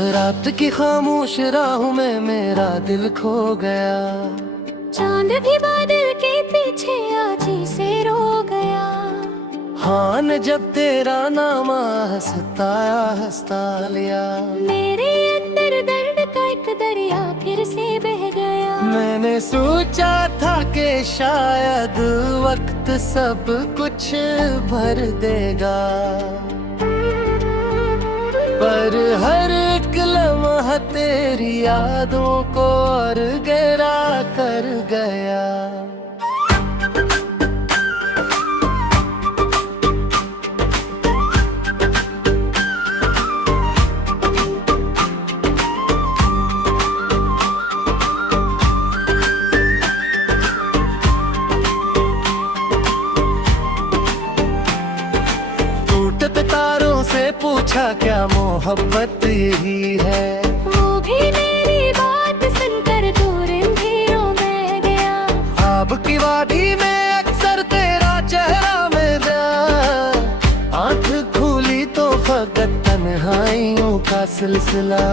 रात की खामोश राहों में मेरा दिल खो गया। चांद भी बादल के पीछे आज ही से रो गया। हाँ न जब तेरा नाम हंसता हंसता लिया। मेरे अंदर दर्द का एक दरिया फिर से बह गया। मैंने सोचा था कि शायद वक्त सब कुछ भर देगा, पर हर एक लम्हा तेरी यादों को और गहरा कर गया। टूटते तारों से पूछा क्या मोहब्बत यही है। वो भी मेरी बात सुनकर दूर अंधेरों में गया। ख्वाब की वादी में अक्सर तेरा चेहरा मेरा, आंख खुली तो फकत तन्हाइयों का सिलसिला।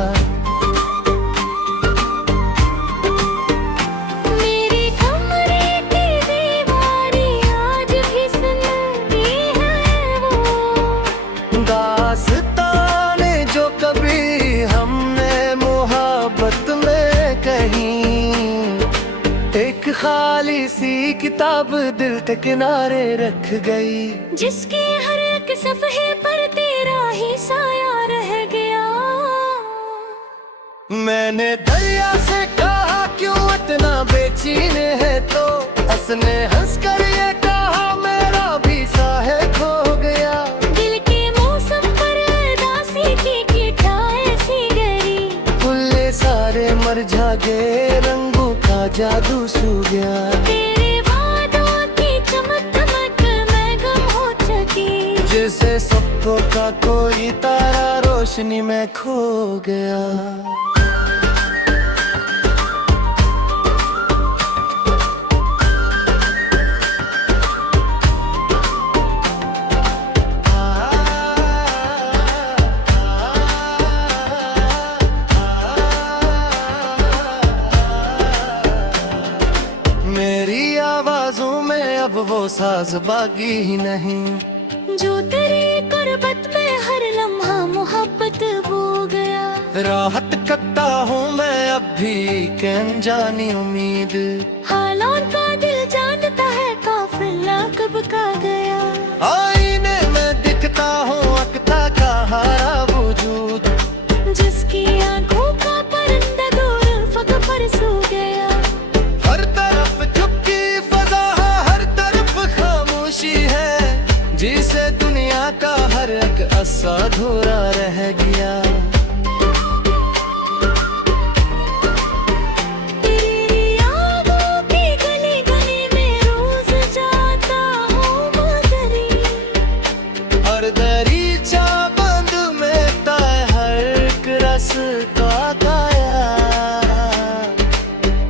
मेरे कमरे की दीवारी आज भी सुनती है वो दास्ताने जो कभी हमने मोहब्बत में कहीं। एक खाली सी किताब दिल के किनारे रख गई, जिसके हर एक सफ़े पर तेरा ही साया रह गया। मैंने दरिया से कहा क्यों इतना बेचैन है, तो उसने हंसकर ये कहा मेरा भी साहे खो गया। दिल के मौसम पर उदासी की ऐसी गहरी, फूले सारे मर जागे रंगों का जादू सू गया। तेरे वादों की चमक दमक मैं गुम हो चुकी। जैसे सपनों का कोई तारा रोशनी में खो गया। मेरी आवाजों में अब वो साज बागी ही नहीं, जो तेरी गुर्बत में हर लम्हा मोहब्बत हो गया। राहत करता हूँ मैं अब भी कि अनजानी उम्मीद। हालात का दिल जानता है काफिला कब का गया। आईने में दिखता हूँ अकता का हारा वजूद, जिसकी आंखों का परिंदा दूर फक पर सो गया। हर तरफ चुपकी फजा है, हर तरफ खामोशी है, जिसे दुनिया का हर एक असा अधूरा रह गया। तेरी यादों की गली गली में रोज जाता हूँ मगरी। हर दरीचा बंद में ताए हर एक रास्ता गाया।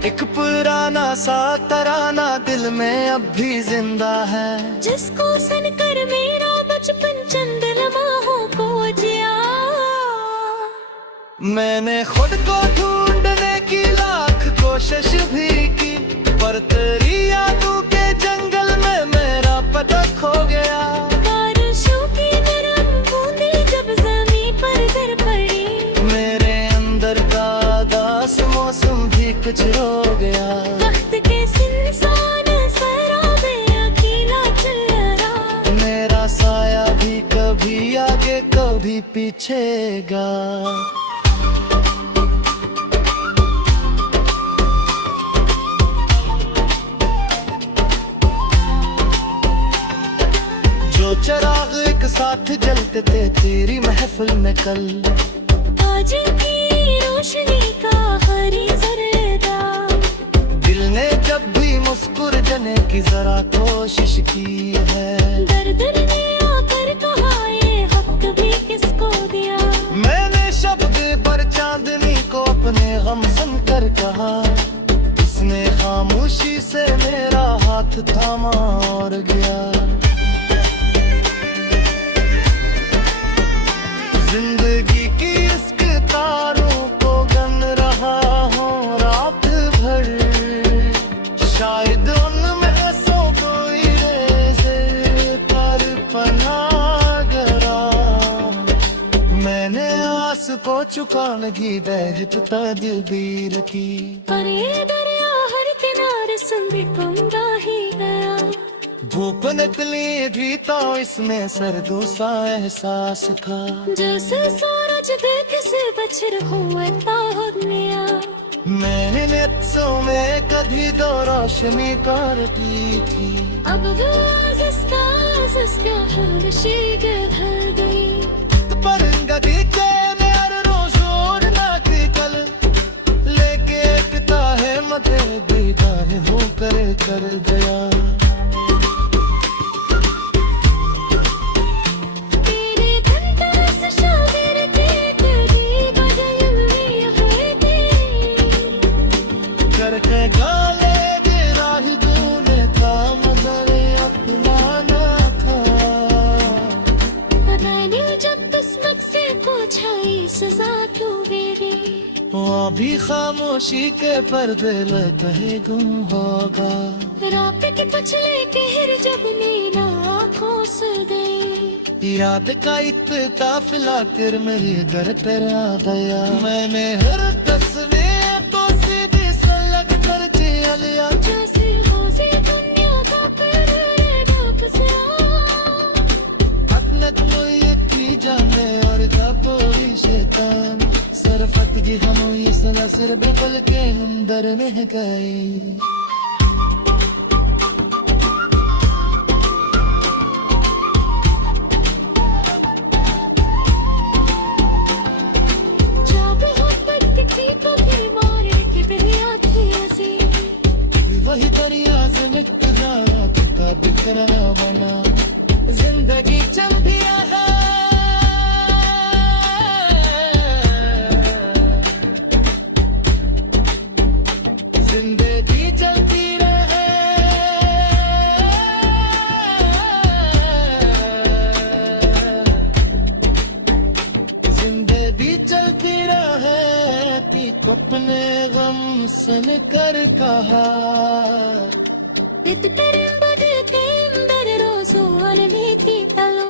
एक पुराना सा तराना दिल में अब भी जिंदा है, जिसको सुनकर मेरा बचपन चंद लम्हों को जिया। मैंने खुद को ढूंढने की लाख कोशिश भी की, पर तेरी यादों के जंगल में मेरा पता खो गया। बारिशों की नरम बूंदें जब ज़मीं पर गिर पड़ी, मेरे अंदर का दास मौसम भी कुछ हो गया। वक्त के सुनसान सराबे अकेला चल रहा। मेरा साया भी कभी आगे कभी पीछे गा। जो चिराग एक साथ जलते थे तेरी महफिल में कल, आज की रोशनी का हरी जरदा। दिल ने जब भी मुस्कुर जाने की जरा कोशिश की है। दर्द ने आकर कहा ये हक भी किसको दिया। मैंने शब्द पर चांदनी को अपने गम सुनकर कहा, इसने खामोशी से मेरा हाथ थामा और गया। जिंदगी की इश्क तार उसको चुकानगी बहत तदबीर की। पर ये दरिया हर किनारे समेटूंगा ही गया। धूप निकली भी तो इसमें सर्दों सा एहसास था। जैसे सूरज देख से बच हुए ताहनिया। मैंने नेत्सों में कभी दो रोशनी करती थी। अब वो इसका हर्षी के भर गई। परंगा दी के मेरे रोज़ोर ना की कल लेके एकता है मते बेदार हो कर गया। तेरे धनतेरस शादिर की तेरी बदल में है दी। करके गाले दे राही तूने था मगर अपना ना था। पता नहीं जब किस्मत से पूछा ये सजा क्यों मेरी। वो अभी खामोशी के पर्दे लगे गुम होगा। रात के पछले कहर जब नीला आँखों से गई। याद का इतना फिला कर मेरे घर पर आ गया। मैंने हर तस्वीर तो सीधी सलग कर लिया। जैसे होशी दुनिया का पहरेगा किस्सा। अपने तुम ये की जाने और था कोई शैतान। सरफत की हम ये सला सिर बल के अंदर में गई। जब हम पटकी तो दिल मारे की बनिया थी ऐसी। वही दरिया से निकला का बिखरा बना। जिंदगी चल दिया है जिंदगी चलती रहे। जिंदगी चलती रहे कि अपने गम सन कर कहा। तित तेरे बदल के अंदर रोज़ो अनवीती तलो।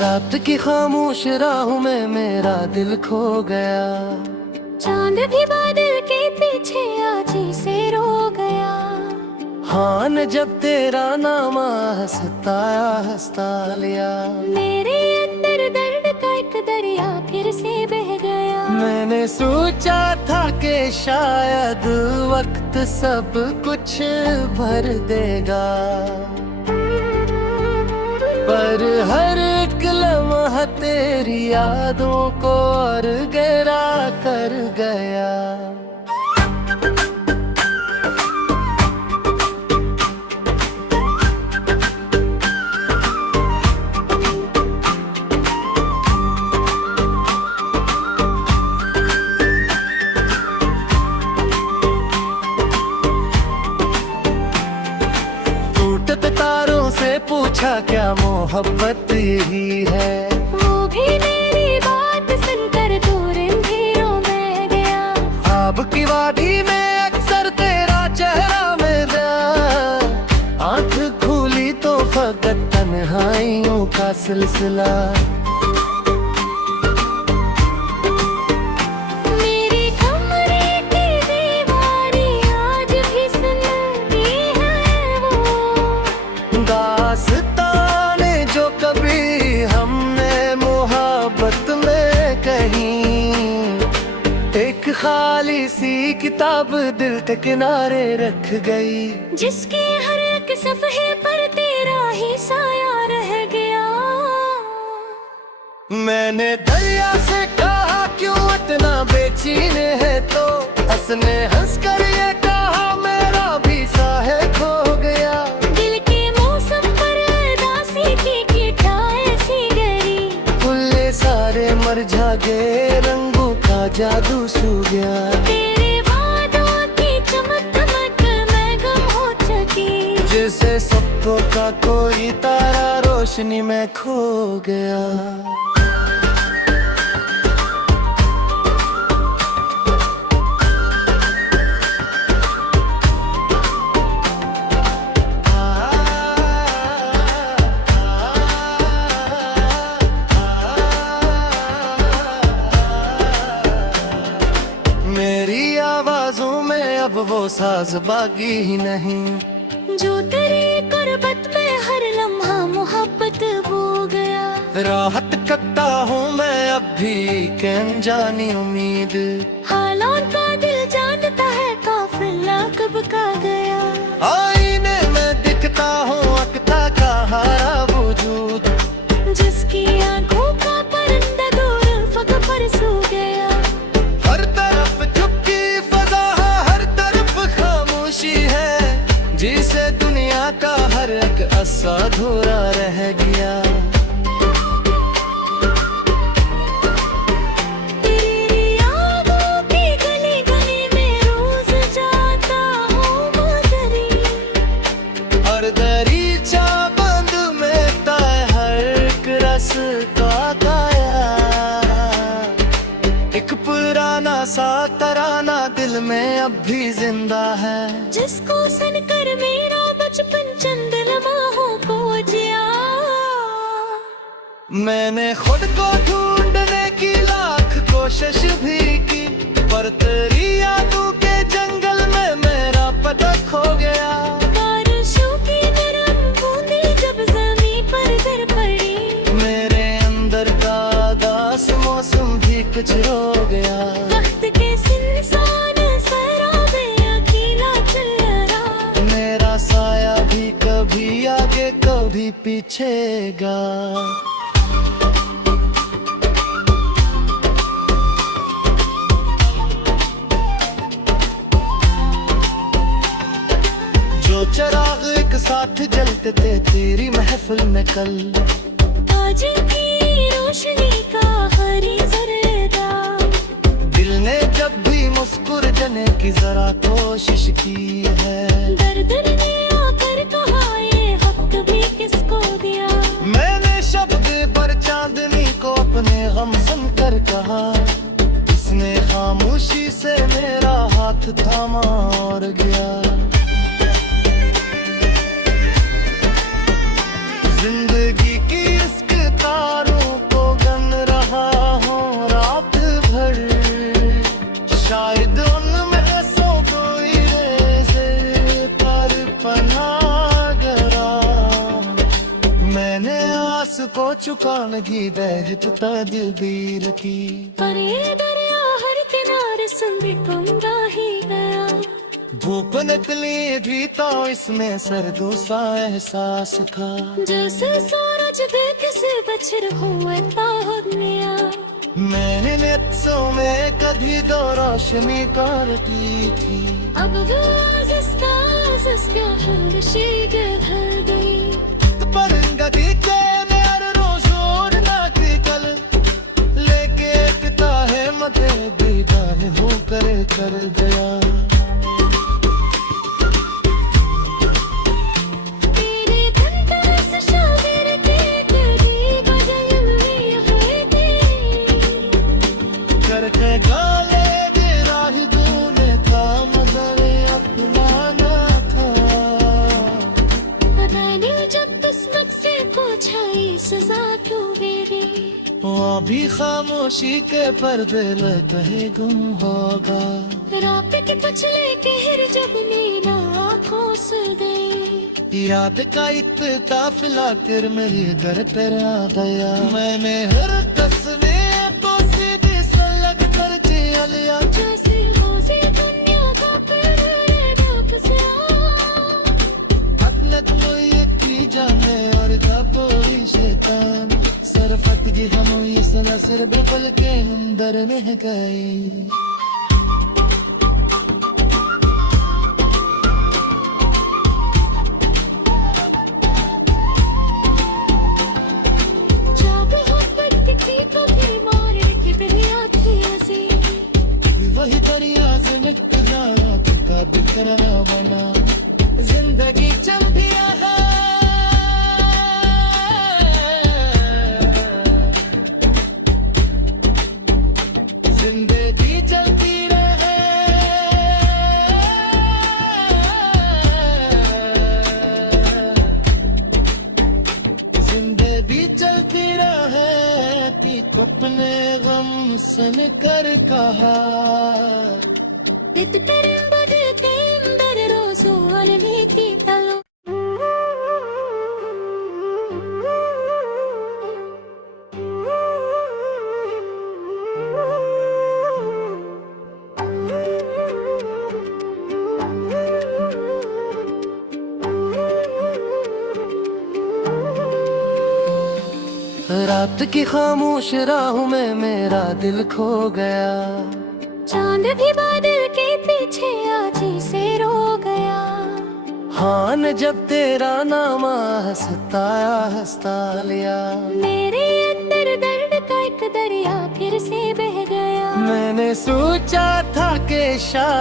रात की खामोश राहों में मेरा दिल खो गया। चांद भी बादल के पीछे आज ही से रो गया। हाँ न जब तेरा नाम हंसता लिया। मेरे अंदर दर्द का एक दरिया फिर से बह गया। मैंने सोचा था कि शायद वक्त सब कुछ भर देगा। पर हर एक लम्हा तेरी यादों को और गहरा कर गया। टूटते तारों से पूछा क्या मोहब्बत यही है। वो भी मेरी बात सुनकर दूर अंधेरों में गया। ख्वाब की वादी में अक्सर तेरा चेहरा मेरा। आंख खुली तो फकत तन्हाइयों का सिलसिला। मेरी कमरे की दीवारी आज भी सुनती है वो। दास्ताने जो कभी हमने मोहब्बत में कही। एक खाली सी किताब दिल के किनारे रख गई। जिसके हर एक सफ़हे पर तेरा ही साया रह गया। मैंने दरिया से कहा क्यों इतना बेचैन है तो। हंसने हंस कर ये कहा मेरा भी साहे खो गया। दिल के मौसम पर उदासी की ऐसी गरी। फुल्ले सारे मर जागे रंगों का जादू सू गया। तेरे वादों की चमक दमक मैं गम हो चुकी। जैसे सबको का कोई तारा रोशनी में खो गया। मेरी आवाजों में अब वो साज बागी ही नहीं, जो तेरी गुर्बत में हर लम्हा मोहब्बत हो गया। राहत करता हूँ मैं अब भी कि अनजानी उम्मीद, हालात का दिल जानता है काफिला कब का गया। आईने में दिखता हूँ अकता का हारा वजूद, जिसकी आंखों का परिंदा दूर फक पर सो गया। हर तरफ चुपकी फजा है, हर तरफ खामोशी है, जिसे दुनिया का हर एक असा अधूरा रह गया। तेरी यादों की गली गली में रोज जाता हूँ मदरी, और दरीचा बंद में ताए हर एक रास्ता काया। एक पुराना सा तराना दिल में अब भी जिंदा है, जिसको सुनकर मेरा बचपन चंद लम्हों को जिया। मैंने खुद को ढूंढने की लाख कोशिश भी की, पर तेरी यादों के जंगल में मेरा पता खो गया। बारिशों की नरम बूंदें जब ज़मीं पर गिर पड़ी, मेरे अंदर का दास मौसम भी कुछ हो गया। वक्त के सिंसान सराबे अकेला चल रहा, मेरा साया भी कभी आगे कभी पीछे गा। जो चिराग एक साथ जलते थे तेरी महफिल में कल, आज की रोशनी का हरी जरदा। दिल ने जब भी मुस्कुर जाने की जरा कोशिश की है, दर्द ने आकर कहा ये हक भी किसको दिया। मैंने शब्द पर चांदनी को अपने गम सुनकर कहा, इसने खामोशी से मेरा हाथ थामा और गया। जिंदगी की इश्क तारों को गन रहा हूँ रात भर, शायद उनमें सो कोई रेज़े पर पनाह गरा। मैंने आस को चुकाने दहत तदबीर की, पर ये दरिया हर किनारे समेटूंगा ही गया। धूप निकली भी तो इसमें सर्दों सा एहसास था, जैसे सूरज देख से बछर हुए ताहनिया। मैंने नेत्सों में कभी दो रोशनी करती थी, अब वो जिसका हर शीग भर गई। परंगती के मेरे रोज ना की कल, लेके पिता है मते बिदाय हो कर गया। तेरे कंटस शादिर के करीब जंगली है थी, करके गाले दे राह दूने था मगर अपना ना था। पता नहीं जब किस्मत से पूछा ये सजा क्यों मेरी, वहाँ भी खामोशी के पर्दे लगे गुम होगा। रात के पछले कहर जब मेरा आँखों से गई, याद का एक काफिला कर मेरे घर पर आ गया। मैंने हर तस्वीर को सीधी सलग कर जिया लिया, जैसे रोज़े दुनिया का पेड़ ढक से अपने तुम ये की जाने और कोई शैतान सरफत की हम ये सना सिर बबल के अंदर में गई। जब मोहब्बत की कभी मारे की दुनिया थी ऐसी, वही दरिया से निकला का बिखरा बना, जिंदगी चल भी अपने गम सन कर कहा തിരുമ്പത് തേമ്പര റോസോ അലവീതി തലോ रात की खामोश राहों में मेरा दिल खो गया चांद भी बादल के पीछे आज ही से रो गया हाँ ने जब तेरा नाम हंसता हंसता लिया मेरे अंदर दर्द का एक दरिया फिर से बह गया मैंने सोचा था कि शायद